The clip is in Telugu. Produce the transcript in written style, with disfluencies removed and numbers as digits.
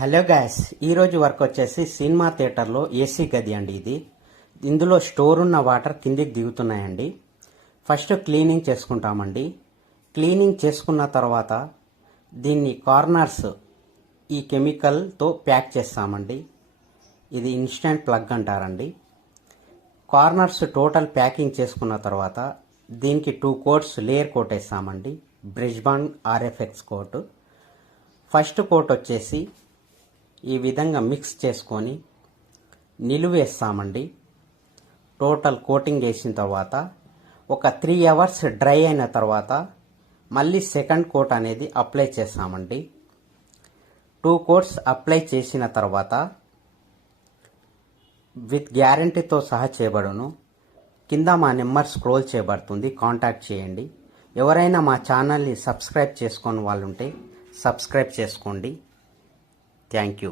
హలో గ్యాస్ ఈరోజు వర్క్ వచ్చేసి సినిమా థియేటర్లో ఏసీ గది అండి. ఇందులో స్టోర్ ఉన్న వాటర్ కిందికి దిగుతున్నాయండి. ఫస్ట్ క్లీనింగ్ చేసుకుంటామండి. క్లీనింగ్ చేసుకున్న తర్వాత దీన్ని కార్నర్స్ ఈ కెమికల్తో ప్యాక్ చేస్తామండి. ఇది ఇన్స్టెంట్ ప్లగ్ అంటారండి. కార్నర్స్ టోటల్ ప్యాకింగ్ చేసుకున్న తర్వాత దీనికి 2 కోట్స్ లేయర్ కోట్ వేస్తామండి. బ్రిజ్బాండ్ ఆర్ఎఫ్ఎక్స్ కోట్. ఫస్ట్ కోట్ వచ్చేసి ఈ విధంగా మిక్స్ చేసుకొని నిలువేస్తామండి. టోటల్ కోటింగ్ వేసిన తర్వాత ఒక 3 అవర్స్ డ్రై అయిన తర్వాత మళ్ళీ సెకండ్ కోట్ అనేది అప్లై చేస్తామండి. 2 కోట్స్ అప్లై చేసిన తర్వాత విత్ గ్యారంటీతో సహా చేయబడును. కింద మా నెంబర్ స్క్రోల్ చేయబడుతుంది, కాంటాక్ట్ చేయండి. ఎవరైనా మా ఛానల్ని సబ్స్క్రైబ్ చేసుకొని వాళ్ళు ఉంటే సబ్స్క్రైబ్ చేసుకోండి. Thank you.